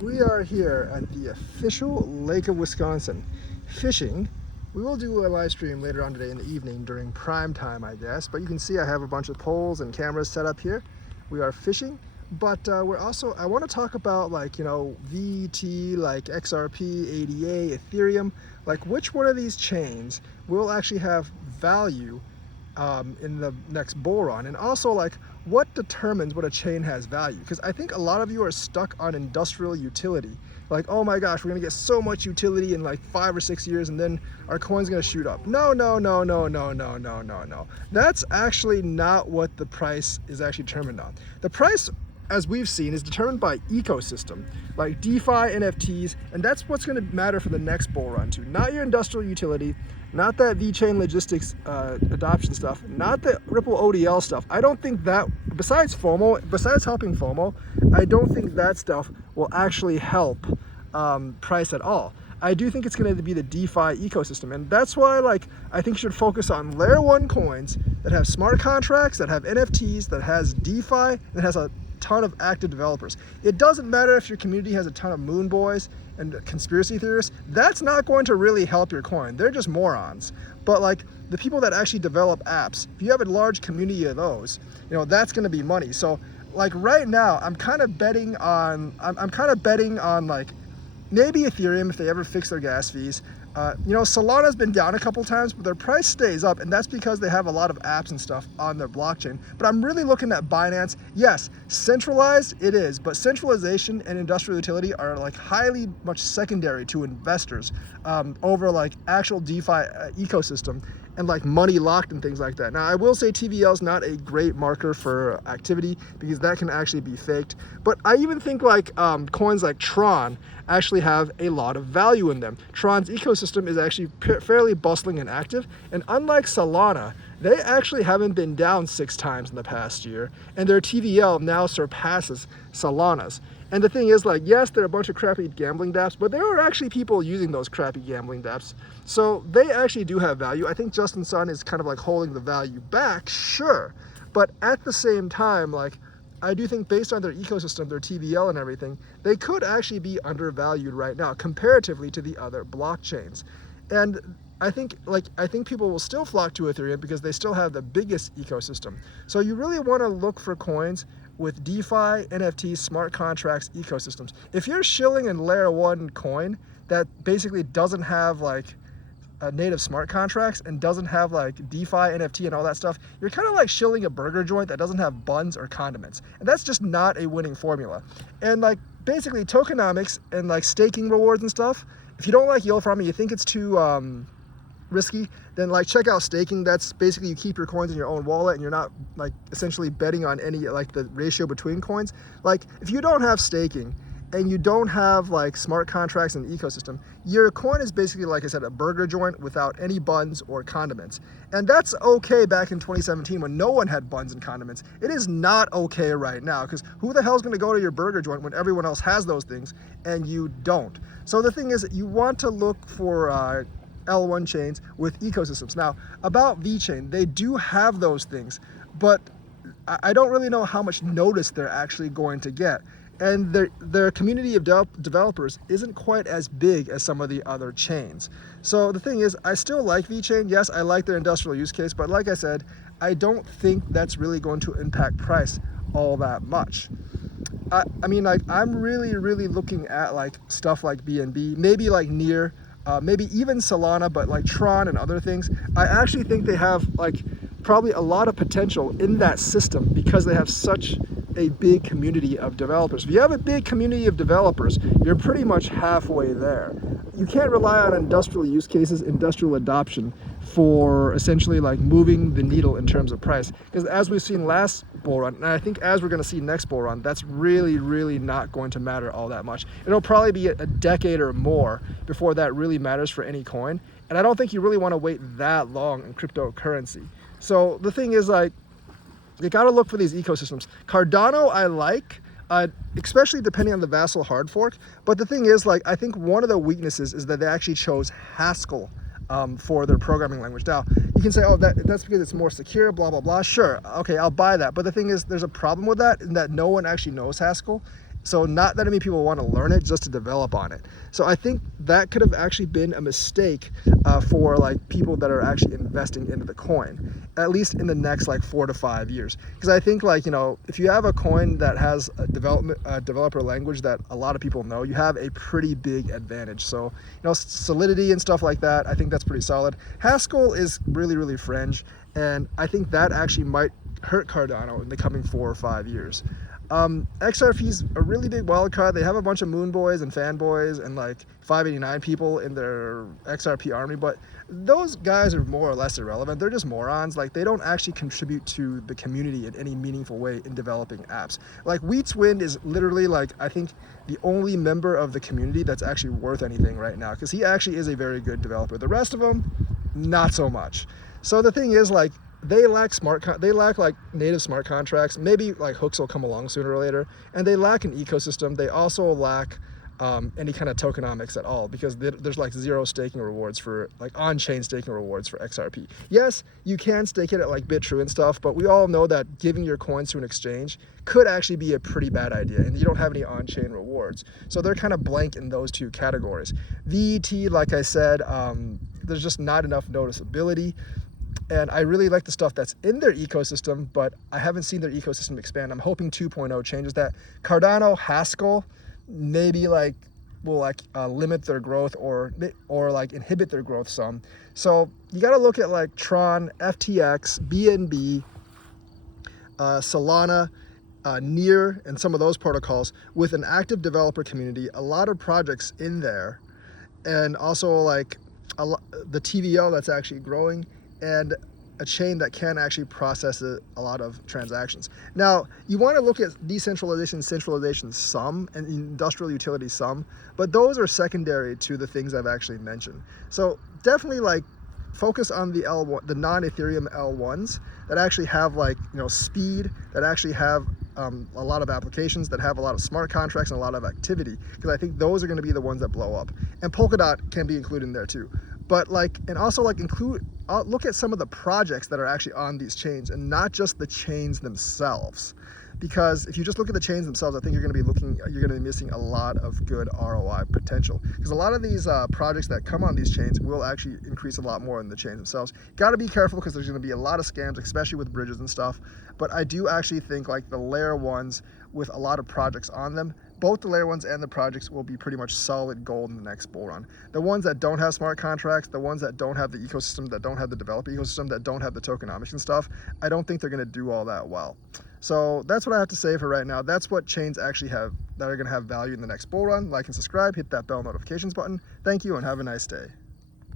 We are here at the official Lake of Wisconsin fishing. We will do a live stream later on today in the evening during prime time, I guess. But you can see I have a bunch of poles and cameras set up here. We are fishing, but we're also, I want to talk about VT, like XRP, ADA, Ethereum, like which one of these chains will actually have value in the next bull run, and also like what determines what a chain has value, because I think a lot of you are stuck on industrial utility, like, oh my gosh, we're gonna get so much utility in like 5 or 6 years and then our coin's gonna shoot up. No, that's actually not what the price is actually determined on. The price, as we've seen, is determined by ecosystem, like DeFi, NFTs, and that's what's going to matter for the next bull run too. Not your industrial utility, not that VeChain logistics adoption stuff, not the Ripple ODL stuff. I don't think that, besides helping FOMO, I don't think that stuff will actually help price at all. I do think it's going to be the DeFi ecosystem, and that's why I think you should focus on layer 1 coins that have smart contracts, that have NFTs, that has DeFi, that has a ton of active developers. It doesn't matter if your community has a ton of moon boys and conspiracy theorists. That's not going to really help your coin. They're just morons. But like the people that actually develop apps, if you have a large community of those, that's going to be money. So like right now, I'm kind of betting on like maybe Ethereum if they ever fix their gas fees. Solana's been down a couple times, but their price stays up, and that's because they have a lot of apps and stuff on their blockchain. But I'm really looking at Binance. Yes, centralized it is, but centralization and industrial utility are like highly much secondary to investors over like actual DeFi ecosystem and like money locked and things like that. Now, I will say TVL is not a great marker for activity because that can actually be faked. But I even think like coins like TRON actually have a lot of value in them. TRON's ecosystem is actually fairly bustling and active. And unlike Solana, they actually haven't been down 6 times in the past year. And their TVL now surpasses Solana's. And the thing is, like, yes, there are a bunch of crappy gambling dApps, but there are actually people using those crappy gambling dApps. So they actually do have value. I think Justin Sun is kind of like holding the value back, sure. But at the same time, like, I do think based on their ecosystem, their TVL and everything, they could actually be undervalued right now comparatively to the other blockchains. And I think people will still flock to Ethereum because they still have the biggest ecosystem. So you really want to look for coins with DeFi, NFTs, smart contracts, ecosystems. If you're shilling in layer 1 coin that basically doesn't have like native smart contracts and doesn't have like DeFi, NFT, and all that stuff, you're kind of like shilling a burger joint that doesn't have buns or condiments. And that's just not a winning formula. And like basically tokenomics and like staking rewards and stuff, if you don't like yield farming, you think it's too risky, then like check out staking. That's basically you keep your coins in your own wallet and you're not like essentially betting on any like the ratio between coins. Like if you don't have staking and you don't have like smart contracts in the ecosystem, your coin is basically, like I said, a burger joint without any buns or condiments. And that's okay back in 2017 when no one had buns and condiments. It is not okay right now, because who the hell is going to go to your burger joint when everyone else has those things and you don't? So the thing is, you want to look for L1 chains with ecosystems. Now, about VeChain, they do have those things, but I don't really know how much notice they're actually going to get. And their community of developers isn't quite as big as some of the other chains. So the thing is, I still like VeChain. Yes, I like their industrial use case, but like I said, I don't think that's really going to impact price all that much. I mean, like, I'm really looking at like stuff like BNB, maybe like Near, maybe even Solana, but like TRON and other things. I actually think they have like probably a lot of potential in that system because they have such a big community of developers. If you have a big community of developers, you're pretty much halfway there. You can't rely on industrial use cases, industrial adoption for essentially like moving the needle in terms of price. Because as we've seen last bull run, and I think as we're going to see next bull run, that's really not going to matter all that much. It'll probably be a decade or more before that really matters for any coin. And I don't think you really want to wait that long in cryptocurrency. So the thing is, like, you got to look for these ecosystems. Cardano, I like, especially depending on the Vassal hard fork. But the thing is, like, I think one of the weaknesses is that they actually chose Haskell for their programming language. Now, you can say, oh, that's because it's more secure, blah, blah, blah. Sure, okay, I'll buy that. But the thing is, there's a problem with that in that no one actually knows Haskell. So not that many people want to learn it just to develop on it. So I think that could have actually been a mistake for like people that are actually investing into the coin, at least in the next like 4 to 5 years. Because I think, like, you know, if you have a coin that has a developer language that a lot of people know, you have a pretty big advantage. So, you know, Solidity and stuff like that, I think that's pretty solid. Haskell is really, really fringe, and I think that actually might hurt Cardano in the coming 4 or 5 years. XRP's a really big wild card. They have a bunch of moon boys and fanboys and like 589 people in their XRP army, but those guys are more or less irrelevant. They're just morons. Like, they don't actually contribute to the community in any meaningful way in developing apps. Like, Wheat's Wind is literally, like, I think the only member of the community that's actually worth anything right now, because he actually is a very good developer. The rest of them, not so much. So the thing is, like, they lack like native smart contracts. Maybe like hooks will come along sooner or later, and they lack an ecosystem. They also lack any kind of tokenomics at all, because there's like 0 staking rewards for like on-chain staking rewards for XRP. Yes, you can stake it at like BitTrue and stuff, but we all know that giving your coins to an exchange could actually be a pretty bad idea, and you don't have any on-chain rewards. So they're kind of blank in those 2 categories. VET, like I said, there's just not enough noticeability. And I really like the stuff that's in their ecosystem, but I haven't seen their ecosystem expand. I'm hoping 2.0 changes that. Cardano, Haskell, maybe like will like limit their growth or like inhibit their growth some. So you got to look at like TRON, FTX, BNB, Solana, Near, and some of those protocols with an active developer community, a lot of projects in there, and also like the TVO that's actually growing, and a chain that can actually process a lot of transactions. Now, you want to look at decentralization, centralization some, and industrial utility some, but those are secondary to the things I've actually mentioned. So definitely like focus on the L1, the non-Ethereum L1s that actually have like, you know, speed, that actually have a lot of applications, that have a lot of smart contracts and a lot of activity, because I think those are going to be the ones that blow up. And Polkadot can be included in there too. But like, and also like look at some of the projects that are actually on these chains, and not just the chains themselves. Because if you just look at the chains themselves, I think you're going to be missing a lot of good ROI potential. Because a lot of these projects that come on these chains will actually increase a lot more in the chains themselves. Got to be careful, because there's going to be a lot of scams, especially with bridges and stuff. But I do actually think like the layer 1s with a lot of projects on them, both the layer 1s and the projects will be pretty much solid gold in the next bull run. The ones that don't have smart contracts, the ones that don't have the ecosystem, that don't have the developer ecosystem, that don't have the tokenomics and stuff, I don't think they're going to do all that well. So that's what I have to say for right now. That's what chains actually have that are going to have value in the next bull run. Like and subscribe, hit that bell notifications button. Thank you, and have a nice day.